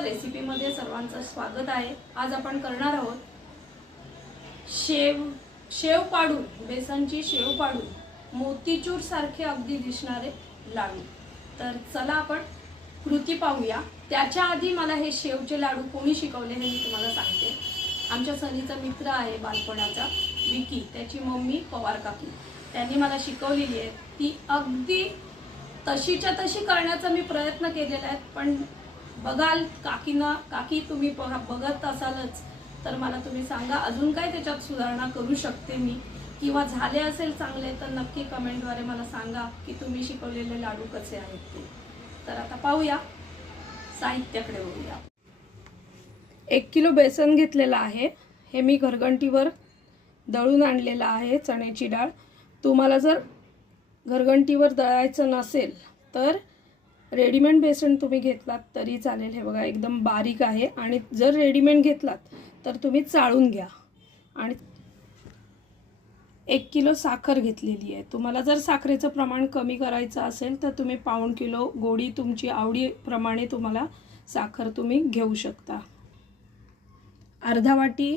सुंदर रेसिपीमध्ये सर्वांचं स्वागत आहे। आज आपण करणार आहोत शेव पाडून, बेसनची शेव पाडून मोतीचूर सारखे अगदी दिसणारे लाडू। तर चला आपण कृती पाहूया। त्याच्या आधी मला हे शेवचे लाडू कोणी शिकवले हे मी तुम्हाला सांगते। आमच्या सनीचा मित्र आहे बालपणाचा विकी, त्याची मम्मी पवार काकी, त्यांनी मला शिकवलेली आहे। ती अगदी तशीच्या तशी करण्याचा मी प्रयत्न केलेला आहे, पण बघाल काकी तुम्ही बघत असालच तर मला तुम्ही सांगा अजून काय त्याच्यात सुधारणा करू शकते मी, किंवा झाले असेल चांगले तर नक्की कमेंटद्वारे मला सांगा की तुम्ही शिकवलेले लाडू कसे आहेत ते। तर आता पाहूया, साहित्याकडे वळूया। 1 किलो बेसन घेतलेला आहे। हे मी घरघंटीवर दळून आणलेला आहे, चण्याची डाळ। तुम्हाला जर घरघंटीवर दळायचं नसेल तर रेडीमेड बेसन तुम्ही घेतलात तरी चालेल। हे बघा एकदम बारीक आहे, आणि जर रेडीमेड घेतलात तर तुम्ही चाळून घ्या। आणि 1 किलो साखर घेतलेली आहे। तुम्हाला जर साखरेचं प्रमाण कमी करायचं असेल तर तुम्ही 1/4 किलो, गोडी तुमची आवडीप्रमाणे तुम्हाला साखर तुम्ही घेऊ शकता। अर्धा वाटी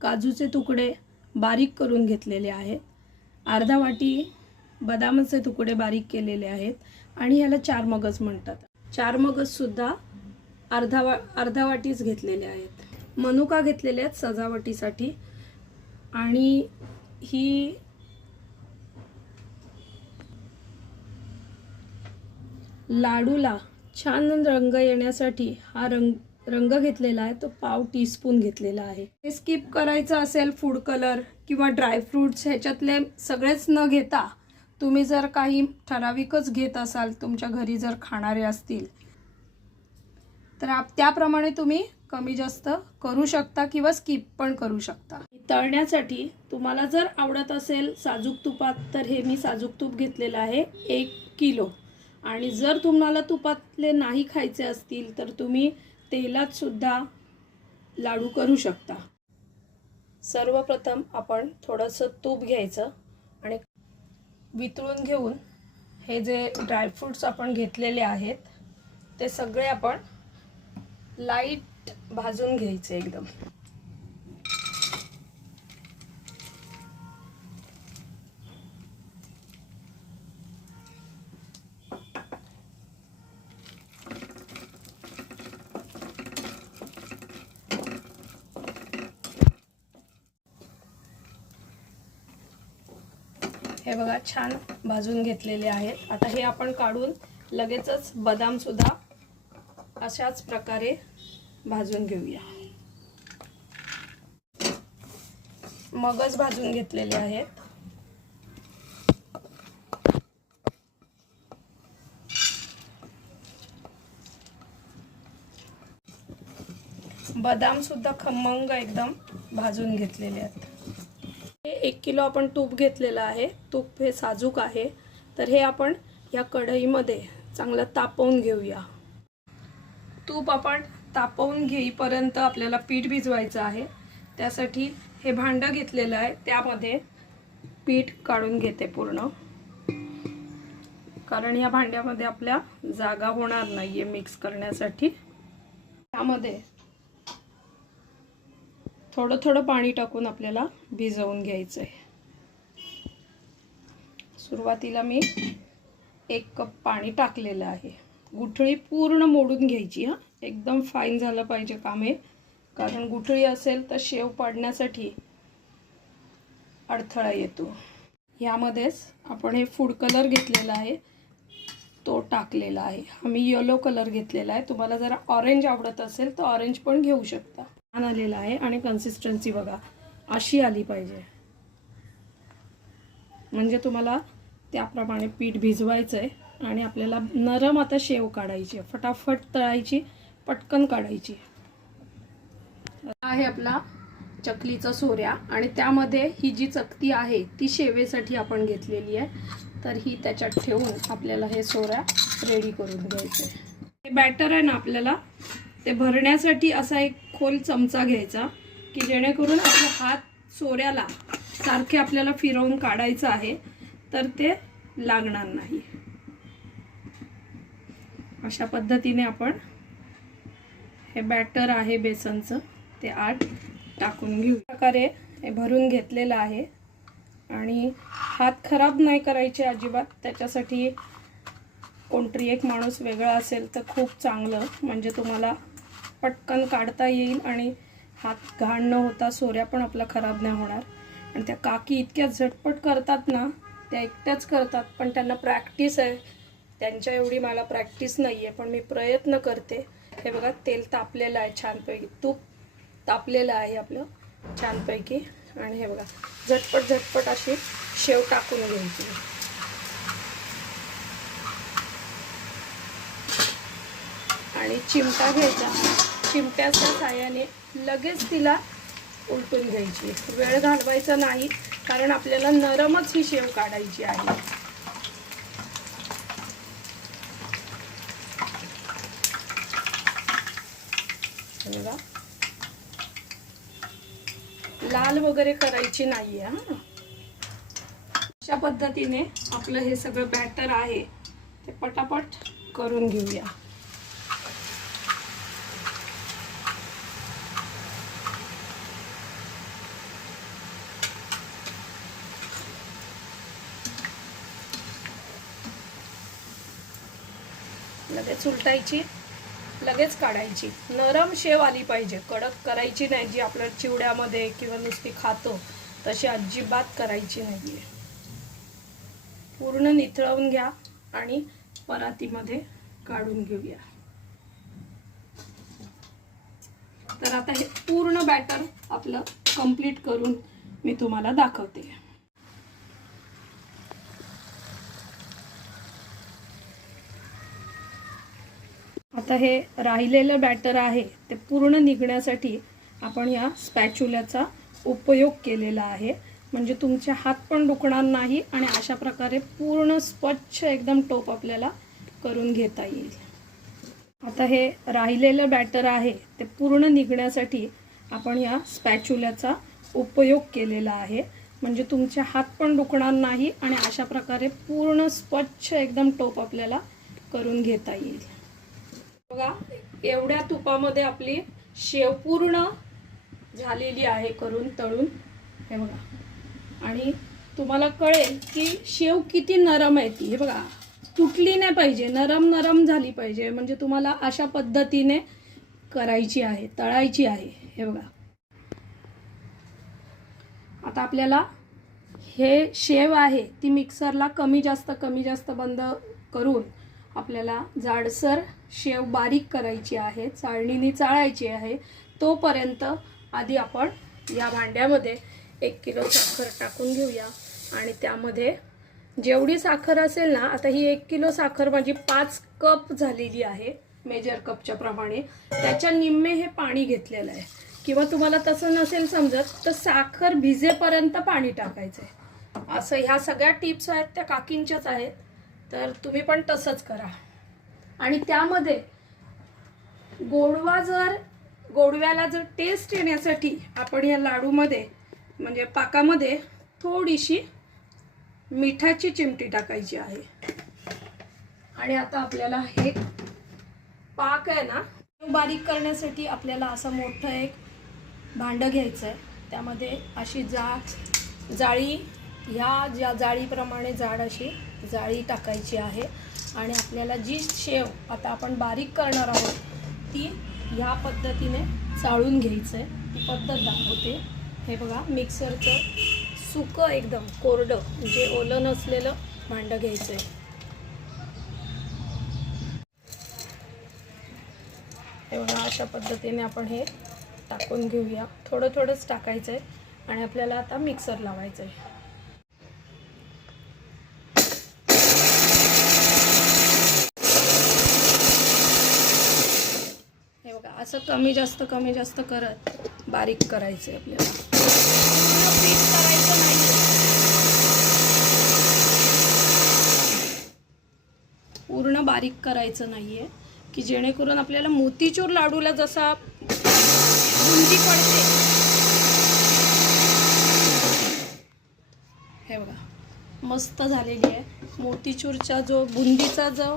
काजूचे तुकडे बारीक करून घेतलेले आहेत। अर्धा वाटी बदामाचे तुकडे बारीक केलेले आहेत, आणि ह्याला 4 मगज म्हणतात। 4 मगज सुद्धा अर्धा वाटीच घेतलेले आहेत। मनुका घेतलेले आहेत सजावटीसाठी, आणि ही लाडूला छान रंग येण्यासाठी हा रंग घेतलेला आहे, तो 1/2 टीस्पून घेतलेला आहे। हे स्किप करायचं असेल फूड कलर किंवा ड्रायफ्रूट्स, ह्याच्यातले सगळेच न घेता तुम्ही जर काही ठराविकच घेत असाल, तुमच्या घरी जर खाणारे असतील तर त्याप्रमाणे तुम्ही कमी जास्त करू शकता किंवा स्किप पण करू शकता। तळण्यासाठी तुम्हाला जर आवडत असेल साजूक तुपात तर हे मी साजूक तूप घेतलेलं आहे 1 किलो, आणि जर तुम्हाला तुपातले नाही खायचे असतील तर तुम्ही तेलात सुद्धा लाडू करू शकता। सर्वप्रथम आपण थोडंसं तूप घ्यायचं आणि वितळून घेऊन हे जे ड्रायफ्रूट्स आपण घेतलेले आहेत ते सगळे आपण लाईट भाजून घ्यायचे एकदम। हे बघा छान भाजून घेतलेले आहेत। आता हे आपण काढून लगेचच बदाम सुद्धा अशाच प्रकारे भाजून घेऊया। मगज भाजून घेतलेले आहेत। बदाम सुद्धा खमंग एकदम भाजून घेतलेले आहेत। 1 किलो आपण तूप घेतलेलं आहे। तूप हे साजूक आहे, तर हे आपण या कढईमध्ये चांगलं तापवून घेऊया। तूप आपण तापवून घेईपर्यंत आपल्याला पीठ भिजवायचं आहे। त्यासाठी हे भांडं घेतलेलं आहे, त्यामध्ये पीठ काढून घेते पूर्ण, कारण या भांड्यामध्ये आपल्या जागा होणार नाहीये मिक्स करण्यासाठी। त्यामध्ये थोडं थोडं पाणी टाकून आपल्याला भिजवून घ्यायचं आहे। सुरुवातीला मी 1 कप पाणी टाकलेलं आहे। गुठळी पूर्ण मोडून घ्यायची हा, एकदम फाईन झालं पाहिजे काम हे, कारण गुठळी असेल तर शेव पाडण्यासाठी अडथळा येतो। यामध्येच आपण हे फूड कलर घेतलेला आहे तो टाकलेला आहे। आम्ही येलो कलर घेतलेला आहे, तुम्हाला जर ऑरेंज आवडत असेल तर ऑरेंज पण घेऊ शकता। आलेला आहे, आणि कन्सिस्टन्सी बघा अशी आली पाहिजे, म्हणजे तुम्हाला त्याप्रमाणे पीठ भिजवायचं आहे। आणि आपल्याला नरम आता शेव काढायची, फटाफट तळायची, पटकन काढायची आहे। आपला चकलीचा सोऱ्या, आणि त्यामध्ये ही जी चकती आहे ती शेवेसाठी आपण घेतलेली आहे, तर ही त्याच्यात ठेवून आपल्याला हे सोऱ्या रेडी करून घ्यायचे। हे बॅटर आहे ना, आपल्याला ते भरण्यासाठी असा एक खोल चमचा घ्यायचा की जेणेकरून आपला हात सोऱ्याला सारखे आपल्याला फिरवून काढायचं आहे, तर ते लागणार नाही। अशा पद्धतीने आपण हे बॅटर आहे बेसनचं, ते आत टाकून घेऊ. प्रकारे हे भरून घेतलेलं आहे आणि हात खराब नाही करायचे अजिबात. त्याच्यासाठी कोणतरी एक माणूस वेगळा असेल तर खूप चांगलं, म्हणजे तुम्हाला पटकन काढता येईल आणि हात घाण न होता सोऱ्या पण आपला खराब नाही होणार. आणि त्या काकी इतक्या झटपट करतात ना, त्या एकट्याच करतात, पण त्यांना प्रॅक्टिस आहे. त्यांच्या एवढी मला प्रॅक्टिस नाही आहे, पण मी प्रयत्न करते. हे बघा, तेल तापलेलं आहे छानपैकी, तूप तापलेलं आहे आपलं छानपैकी. आणि हे बघा, झटपट झटपट अशी शेव टाकून घ्यायची आणि चिमटा घ्यायचा. चिमट्याच्या साहाय्याने लगेच तिला उलटून घ्यायची. वेळ घालवायचा नाही, कारण आपल्याला नरमच ही शेव काढायची आहे. बघा, लाल वगैरे करायची नाहीये. अशा पद्धतीने आपलं हे सगळं बॅटर आहे ते पटापट करून घेऊया. लगेच उलटायची, लगेच काढायची. नरम शेव आली पाहिजे, कडक करायची नाही, जी आपल्या चिवड्यामध्ये किंवा नुसती खातो तशी अजिबात करायची नाहीये. पूर्ण निथळवून घ्या आणि परातीमध्ये काढून घेऊया. तर आता हे पूर्ण बॅटर आपलं कंप्लीट करून मी तुम्हाला दाखवते. आता हे राहिलेलं बॅटर आहे ते पूर्ण निघण्यासाठी आपण या स्पॅच्युलाचा उपयोग केलेला आहे, म्हणजे तुमचे हात पण दुखणार नाही आणि अशा प्रकारे पूर्ण स्वच्छ एकदम टोप आपल्याला करून घेता येईल. आता हे राहिलेलं बॅटर आहे ते पूर्ण निघण्यासाठी आपण या स्पॅच्युलाचा उपयोग केलेला आहे, म्हणजे तुमचे हात पण दुखणार नाही आणि अशा प्रकारे पूर्ण स्वच्छ एकदम टोप आपल्याला करून घेता येईल. बघा, एवढ्या तुपामध्ये आपली शेव पूर्ण झालेली आहे करून तळून. हे बघा, आणि तुम्हाला कळेल की शेव किती नरम आहे ती. हे बघा, तुटली नाही पाहिजे, नरम नरम झाली पाहिजे, म्हणजे तुम्हाला अशा पद्धतीने करायची आहे, तळायची आहे. हे बघा, आता आपल्याला हे शेव आहे ती मिक्सरला कमी जास्त बंद करून आपल्याला जाडसर शेव बारीक करायची आहे, चाळणीने चाळायची आहे. तोपर्यंत आधी आपण या भांड्यामध्ये 1 किलो साखर टाकून घेऊया आणि त्यामध्ये जेवढी साखर असेल ना, आता ही 1 किलो साखर माझी 5 कप झालेली आहे मेजर कपच्या प्रमाणे. त्याच्या निम्मे हे पाणी घेतलेलं आहे, किंवा तुम्हाला तसं नसेल समजत तर साखर भिजेपर्यंत पाणी टाकायचं आहे. असं ह्या सगळ्या टिप्स आहेत त्या काकींच्याच आहेत, तर तुम्ही पण तसंच करा. आणि त्यामध्ये गोडव्याला जर टेस्ट येण्यासाठी आपण या लाडूमध्ये म्हणजे पाकामध्ये थोडीशी मिठाची चिमटी टाकायची आहे. आणि आता आपल्याला हे पाक आहे ना बारीक करण्यासाठी आपल्याला असं मोठं एक भांडं घ्यायचं आहे. त्यामध्ये अशी जाळी, ह्या जाळीप्रमाणे जाड अशी जाळी टाकायची आहे. आणि आपल्याला जी शेव आता आपण बारीक करणार आहोत ती ह्या पद्धतीने चाळून घ्यायचं आहे. ती पद्धत दाखवते. हे बघा, मिक्सरचं सुकं एकदम कोरडं म्हणजे ओलं नसलेलं भांडं घ्यायचं आहे. हे बघा, अशा पद्धतीने आपण हे टाकून घेऊया. थोडं थोडंच टाकायचं आहे आणि आपल्याला आता मिक्सर लावायचं आहे. हे बघा, असं कमी जास्त करत बारीक करायचं आहे आपल्याला. पीठ करायचं नाही, पूर्ण बारीक करायचं नाहीये, की जेणेकरून आपल्याला मोतीचूर लाडूला जसा बुंदी पडते. हे बघा, मस्त झालेली आहे. मोतीचूरचा जो बुंदीचा जो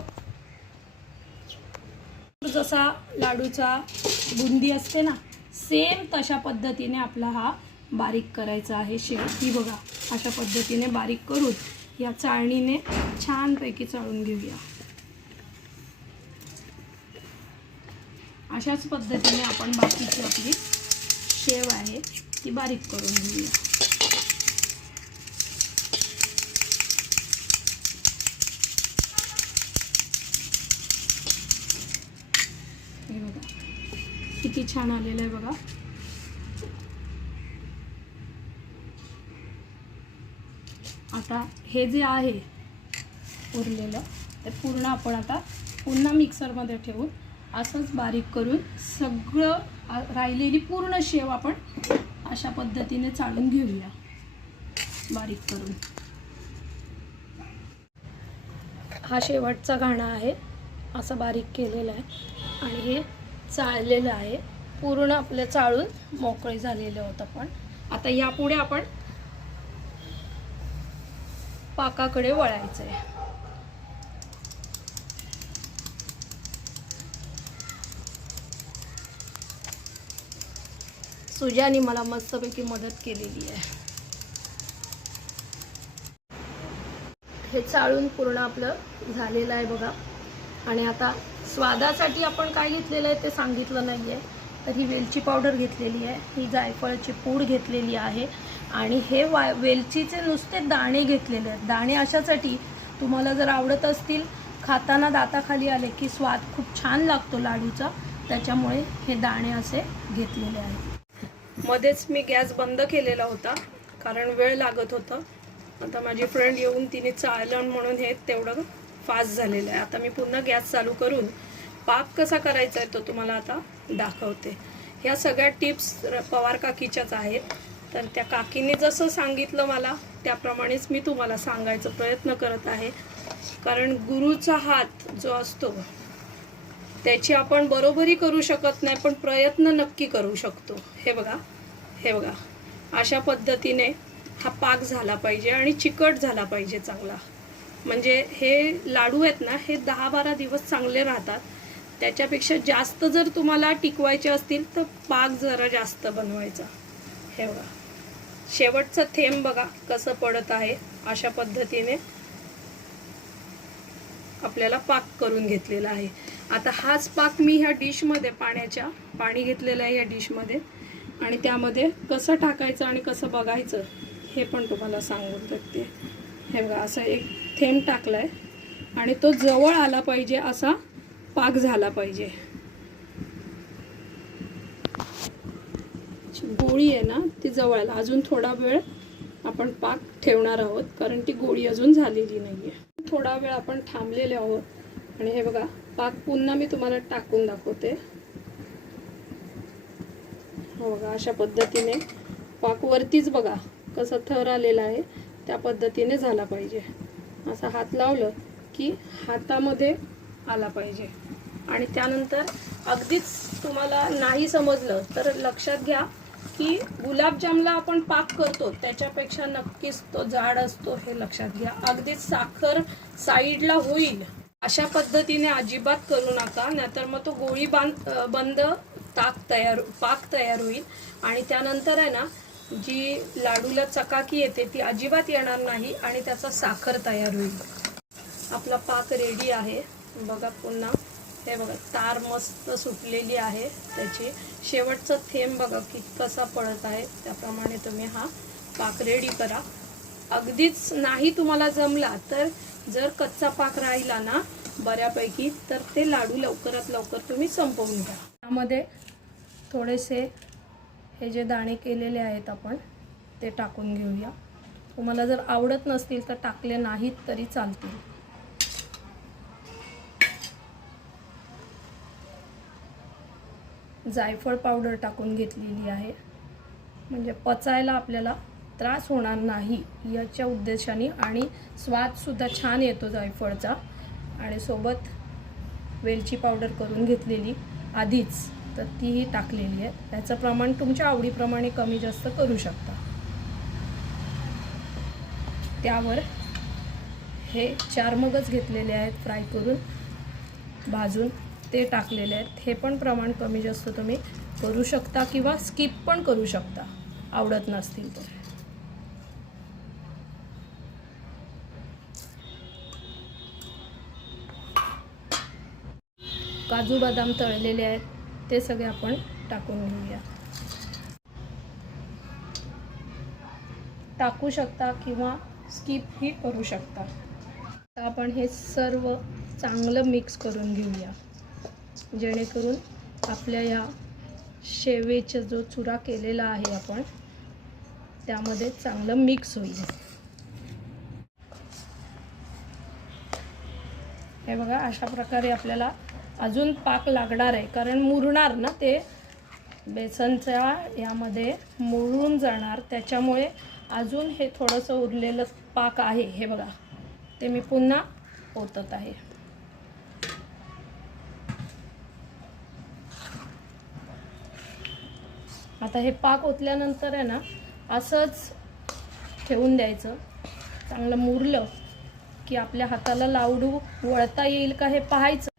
जसा लाडूचा बुंदी असते ना, सेम तशा पद्धतीने आपला हा बारीक करायचा आहे शेव. ही बघा, अशा पद्धतीने बारीक करून या चाळणीने छानपैकी चाळून घेऊया. अशाच पद्धतीने आपण बाकीची आपली शेव आहे ती बारीक करून घेऊया. हे बघा किती छान आलेलं आहे बघा. आता हे जे आहे उरलेलं ते पूर्ण आपण आता पुन्हा मिक्सरमध्ये ठेवून असंच बारीक करून सगळं राहिलेली पूर्ण शेव आपण अशा पद्धतीने चाळून घेऊया बारीक करून. हा शेवटचा घाणा आहे, असं बारीक केलेला आहे आणि हे चाळलेलं आहे. पूर्ण आपलं चाळून मोकळे झालेले होतं. पण आता यापुढे आपण पाकाकडे वळायचं आहे. सुजानी मला मस्तपैकी मदत केलेली आहे. हे चाळून पूर्ण आपलं झालेलं आहे बघा. आणि आता स्वादासाठी आपण काय घेतलेलं आहे ते सांगितलं नाही आहे. तर ही वेलची पावडर घेतलेली आहे, ही जायफळची पूड घेतलेली आहे आणि हे वेलचीचे नुसते दाणे घेतलेले आहेत. दाणे अशासाठी तुम्हाला जर आवडत असतील, खाताना दाताखाली आले की स्वाद खूप छान लागतो लाडूचा, त्याच्यामुळे हे दाणे असे घेतलेले आहेत. मध्येच मी गॅस बंद केलेला होता कारण वेळ लागत होता. आता माझी फ्रेंड येऊन तिने चाळलं म्हणून हे तेवढं फास्ट झालेलं आहे. आता मी पुन्हा गॅस चालू करून पाक कसा करायचा आहे तो तुम्हाला आता दाखवते. ह्या सगळ्या टिप्स पवार काकीच्याच आहेत. तर त्या काकीने जसं सांगितलं मला त्याप्रमाणेच मी तुम्हाला सांगायचा प्रयत्न करत आहे. कारण गुरुचा हात जो असतो त्याची आपण बरोबरी करू शकत नाही, पण प्रयत्न नक्की करू शकतो. हे बघा, हे बघा, अशा पद्धतीने हा पाक झाला पाहिजे आणि चिकट झाला पाहिजे चांगला. म्हणजे हे लाडू आहेत ना, हे 10-12 दिवस चांगले राहतात. त्याच्यापेक्षा जास्त जर तुम्हाला टिकवायचे असतील तर पाक जरा जास्त बनवायचा. हे बघा, शेवटचा थेंब बघा कसं पडत आहे. अशा पद्धतीने आपल्याला पाक करून घेतलेला आहे. आता हाच पाक मी ह्या डिशमध्ये पाणी घेतलेलं आहे या डिशमध्ये आणि त्यामध्ये कसं टाकायचं आणि कसं बघायचं हे पण तुम्हाला सांगून टाकते. हे बघा, असं एक थेंब टाकलाय आणि तो जवळ आला पाहिजे असा पाक झाला पाहिजे. गोळी आहे ना ती जवळ आला. अजून थोडा वेळ आपण पाक ठेवणार आहोत कारण ती गोळी अजून झालेली नाहीये. थोडा वेळ आपण थांबलेले आहोत आणि हे बघा पाक पुन्हा मी तुम्हाला टाकून दाखवते. हो बघा, अशा पद्धतीने पाक वरतीच बघा कसं थर आलेला आहे त्या पद्धतीने झाला पाहिजे. असा हात लावलं की हातामध्ये आला पाहिजे. आणि त्यानंतर अगदीच तुम्हाला नाही समजलं तर लक्षात घ्या की गुलाबजामला आपण पाक करतो त्याच्यापेक्षा नक्कीच तो जाड असतो, हे लक्षात घ्या. अगदीच साखर साईडला होईल अशा पद्धतीने अजिबात करू नका, नाहीतर मग तो गोळी बंद पाक तयार होईल आणि त्यानंतर आहे ना जी लाडूला चकाकी येते ती अजिबात येणार नाही आणि त्याचा साखर तयार होईल. आपला पाक रेडी आहे बघा. पुन्हा हे बघा तार मस्त सुटलेली आहे त्याची. शेवटचा थेंब बघा की कसा पडत आहे. त्याप्रमाणे तुम्ही हा पाक रेडी करा. अगदीच नाही तुम्हाला जमला तर जर कच्चा पाक राहिला ना बऱ्यापैकी तर ते लाडू लवकरात लवकर तुम्ही संपवून घ्या. त्यामध्ये थोडेसे हे जे दाणे केलेले आहेत आपण ते टाकून घेऊया. तुम्हाला जर आवडत नसतील तर टाकले नाहीत तरी चालतील. जायफळ पावडर टाकून घेतलेली आहे म्हणजे पचायला आपल्याला त्रास होणार नाही याच्या उद्देशाने आणि स्वादसुद्धा छान येतो जायफळचा. आणि सोबत वेलची पावडर करून घेतलेली आधीच तर तीही टाकलेली आहे. त्याचं प्रमाण तुमच्या आवडीप्रमाणे कमी जास्त करू शकता. त्यावर हे 4 मगज घेतलेले आहेत फ्राय करून भाजून ते टाकलेले आहेत. हे पण प्रमाण कमी जास्त तुम्ही करू शकता किंवा स्किप पण करू शकता आवडत नसतील तर. काजू बदाम तळलेले आहेत ते सगळे आपण टाकून घेऊया. टाकू शकता किंवा स्किप ही करू शकता. आता आपण हे सर्व चांगलं मिक्स करून घेऊया, जेणेकरून आपल्या या शेवेचा जो चुरा केलेला आहे आपण त्यामध्ये चांगलं मिक्स होईल. हे बघा, अशा प्रकारे आपल्याला अजून पाक लागणार आहे, कारण मुरणार ना ते बेसनच्या यामध्ये मुरून जाणार, त्याच्यामुळे अजून हे थोडंसं उरलेलं पाक आहे. हे बघा, ते मी पुन्हा ओतत आहे. आता हे पाक ओतल्यानंतर आहे ना असंच ठेवून द्यायचं. चांगलं मुरलं की आपल्या हाताला लाडू वळता येईल का हे पाहायचं,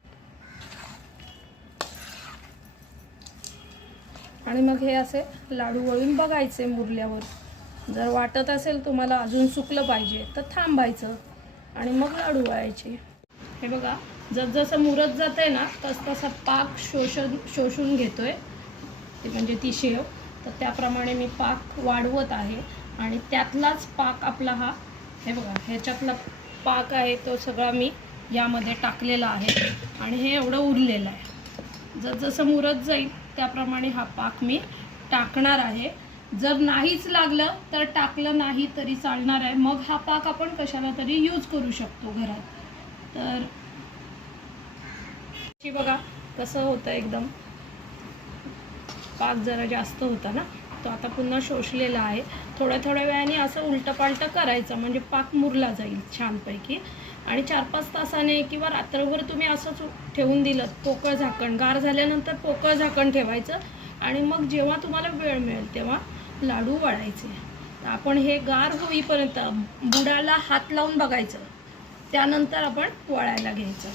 आणि मग हे असे लाडू वळून बघायचे मुरल्यावर. जर वाटत असेल तुम्हाला अजून सुकलं पाहिजे तर थांबायचं आणि मग लाडू वळायचे. हे बघा, जसजसं मुरत जाते ना तसतसा पाक शोषून घेतोय, म्हणजे ती शेव. तर त्याप्रमाणे मी पाक वाढवत आहे आणि त्यातलाच पाक आपला हा, हे बघा, ह्याच्यातला पाक आहे तो सगळा मी यामध्ये टाकलेला आहे आणि हे एवढं उरलेलं आहे. जसजसं मुरत जाईल त्याप्रमाणे हा पाक मी टाकणार आहे. जर नाहीच लागलं तर टाकलं नाही तरी चालणार आहे. मग हा पाक आपण कशाला तरी यूज करू शकतो घरात. तर बघा कसं होतं, एकदम पाक जरा जास्त होता ना, तो आता पुन्हा शोषलेला आहे. थोड्या थोड्या वेळाने असं उलटपालटं करायचं म्हणजे पाक मुरला जाईल छानपैकी. आणि 4-5 तासाने किंवा रात्रभर तुम्ही असंच ठेवून दिलं पोकळ झाकण, गार झाल्यानंतर पोकळ झाकण ठेवायचं आणि मग जेव्हा तुम्हाला वेळ मिळेल तेव्हा लाडू वळायचे. आपण हे गार होईपर्यंत बुडाला हात लावून बघायचं, त्यानंतर आपण वळायला घ्यायचं.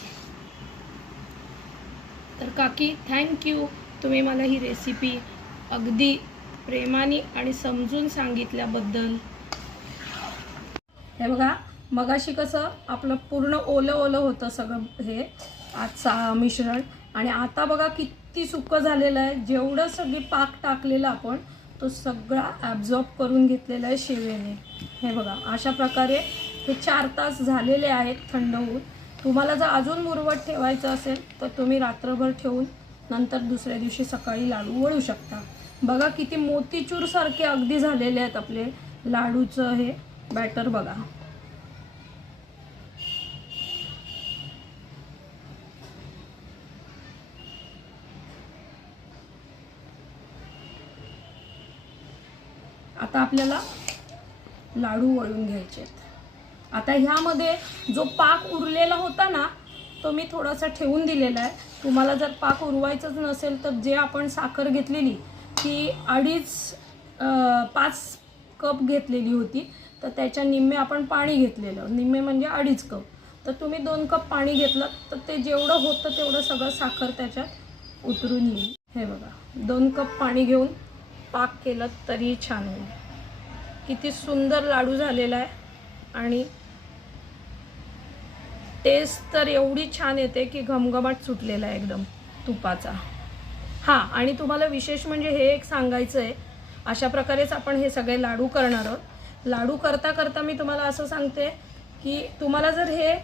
तर काकी, थँक्यू, तुम्ही मला ही रेसिपी अगदी प्रेमाने आणि समजून सांगितल्याबद्दल. हे बघा, मगाशी कसं आपलं पूर्ण ओलं ओलं होतं सगळं हे आजचा मिश्रण, आणि आता बघा किती सुकं झालेलं आहे. जेवढं सगळी पाक टाकलेला आपण तो सगळा ॲब्झॉर्ब करून घेतलेला आहे शेवेने. हे बघा, अशा प्रकारे हे 4 तास झालेले आहेत थंड होऊन. तुम्हाला जर अजून मुरवट ठेवायचं असेल तर तुम्ही रात्रभर ठेवून नंतर दुसऱ्या दिवशी सकाळी लाडू वळू शकता. बघा किती मोतीचूर सारखे अगदी झालेले आहेत आपले लाडूचं हे बॅटर. बघा, आता आपल्याला लाडू वळून घ्यायचे आहेत. आता ह्यामध्ये जो पाक उरलेला होता ना तो मी थोडासा ठेवून दिलेला आहे. तुम्हाला जर पाक उरवायचंच नसेल तर जे आपण साखर घेतलेली ती 5 कप घेतलेली होती, तर त्याच्या निम्मे आपण पाणी घेतलेलं, निम्मे म्हणजे 2.5 कप. तर तुम्ही 2 कप पाणी घेतलं तर ते जेवढं होतं तेवढं सगळं साखर त्याच्यात उतरून येईल. हे बघा, 2 कप पाणी घेऊन पाक केलं तरी छान होईल. किती सुंदर लाडू झालेला आहे आणि टेस्ट तर एवढी छान येते की घमघमाट सुटलेला आहे एकदम तुपाचा. हां, आणि तुम्हाला विशेष म्हणजे हे एक सांगायचं आहे, अशा प्रकारेच आपण हे सगळे लाडू करणार आहोत. लाडू करता करता मी तुम्हाला असं सांगते की तुम्हाला जर हे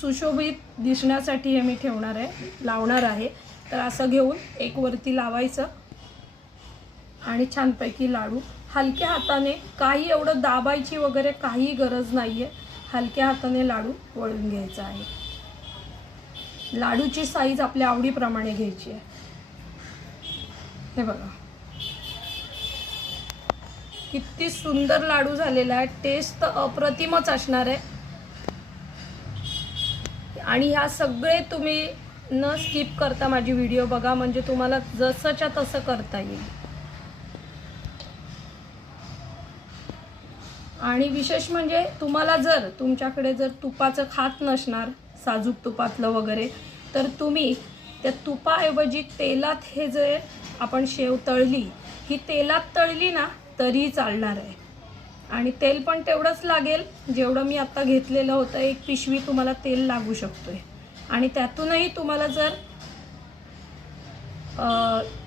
सुशोभित दिसण्यासाठी हे मी ठेवणार आहे, लावणार आहे, तर असं घेऊन एक वरती लावायचं आणि छानपैकी लाडू हलक्या हाताने, काही एवढं दाबायची वगैरे काही गरज नाही आहे, हलक्या हाताने लाडू वळून घ्यायचा आहे. लाडूची साईज आपल्या आवडीप्रमाणे घ्यायची आहे. हे बघा किती सुंदर लाडू झालेला आहे. टेस्ट तर अप्रतिमच असणार आहे. आणि ह्या सगळे तुम्ही न स्किप करता माझी व्हिडिओ बघा, म्हणजे तुम्हाला जसंच्या तसं करता येईल. आणि विशेष म्हणजे तुम्हाला जर तुमच्याकडे जर तुपाचं खात नसणार, साजूक तुपातलं वगैरे, तर तुम्ही त्या तुपाऐवजी तेलात हे जे आपण शेव तळली, ही तेलात तळली ना तरी चालणार आहे. आणि तेल पण तेवढंच लागेल जेवढं मी आत्ता घेतलेलं होतं. एक पिशवी तुम्हाला तेल लागू शकतो आहे. आणि त्यातूनही तुम्हाला जर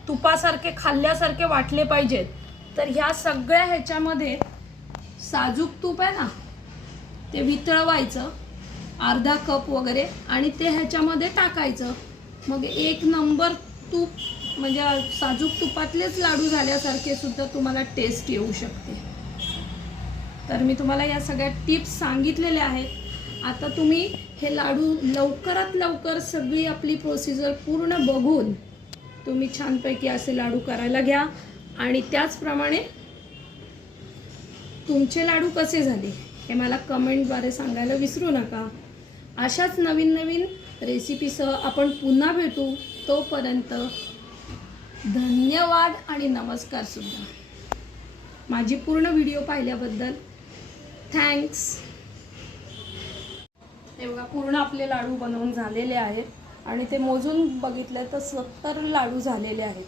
तुपासारखे खाल्ल्यासारखे वाटले पाहिजेत तर ह्या सगळ्या ह्याच्यामध्ये साजूक तूप आहे ना ते वितळवायचं अर्धा कप वगैरे आणि ते ह्याच्यामध्ये टाकायचं. मग एक नंबर तूप म्हणजे साजूक तुपातलेच लाडू झाल्यासारखे सुद्धा तुम्हाला टेस्ट येऊ शकते. तर मी तुम्हाला या सगळ्या टिप्स सांगितलेल्या आहेत. आता तुम्ही हे लाडू लवकरात लवकर सगळी आपली प्रोसिजर पूर्ण बघून तुम्ही छानपैकी असे लाडू करायला घ्या. आणि त्याचप्रमाणे तुमचे लाडू कसे झाले हे मला कमेंटद्वारे सांगायला विसरू नका. अशाच नवीन नवीन रेसिपीसह आपण पुन्हा भेटू. तोपर्यंत धन्यवाद आणि नमस्कार सुद्धा. माझी पूर्ण व्हिडिओ पाहिल्याबद्दल थँक्स. हे बघा पूर्ण आपले लाडू बनवून झालेले आहेत आणि ते मोजून बघितले तर 70 लाडू झालेले आहेत.